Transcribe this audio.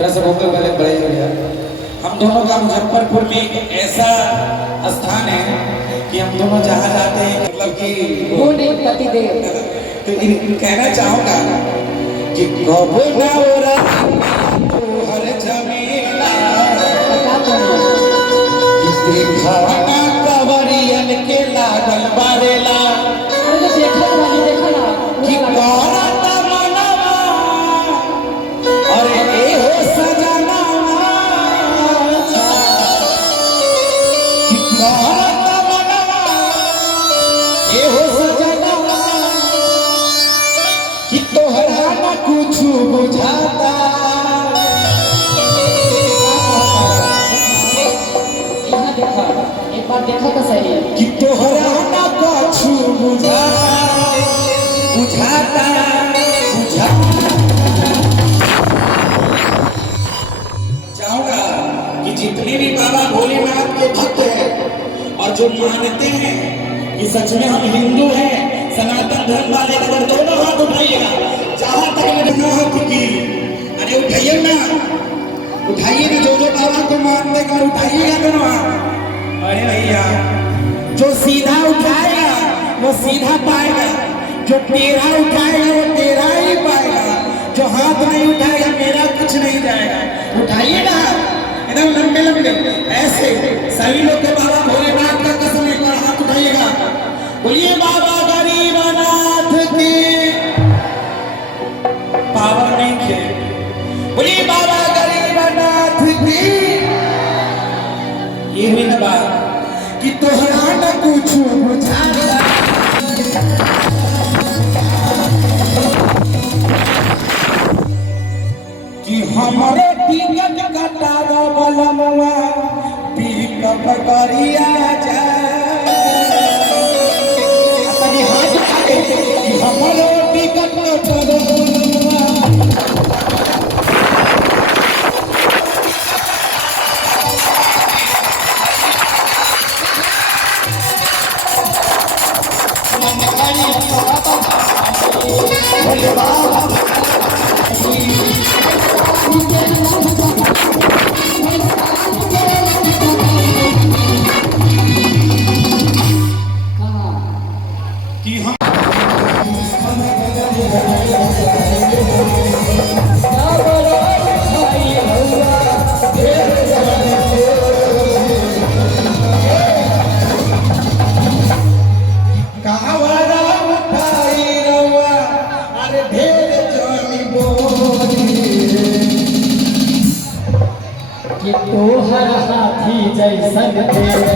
थोड़ा सा भोकल वाले बड़े भैया, हम दोनों का मुजफ्फरपुर में एक ऐसा स्थान है कि हम दोनों जहाँ जाते हैं मतलब कि वो नहीं पति देव तो कहना चाहूँगा कि कबो ना ओरा तो हर झमेला देखा ना कवरियन के लागल बारेला देखा ना कि करता मनवा अरे ए हो सजनवा कि करता मनवा ए हो सजनवा कि तोहरा ना कुछ बुझाता यहाँ देखा एक बार देखा तो सही कि तोहरा ना कुछ बुझाता चाहूंगा कि जितने भी बाबा भोलेनाथ के भक्त हैं और जो मानते हैं कि सच में हम हिंदू हैं सनातन धर्म वाले अगर दोनों हाथ उठाइएगा जहां तक मैंने हाथ की अरे उठाइए ना जो बाबा को मानते हैं उठाइएगा दोनों हाथ। अरे भैया जो सीधा उठाएगा वो सीधा पाएगा, जो टेढ़ा उठाएगा वो टेढ़ा ही पाएगा, जो हाथ नहीं उठाएगा मेरा कुछ नहीं जाएगा। उठाइए ना एकदम लंबे लंबे ऐसे सभी लोग के बाबा भोलेनाथ का कसम एक बार हाथ उठाइएगा, बोलिए बाबा गरीबनाथ की पावर नहीं थे, बोलिए बाबा गरीबनाथ की। ये हुई ना बात कि तोहरा न कुछ बुझाता कि हमारे टिकट कटा दो बलमवा पिकअप करिया जाए अपनी हाथ कि हमारे टिकट कटा दो बलमवा कि हम कि तोहर हाथी जैसन तेरा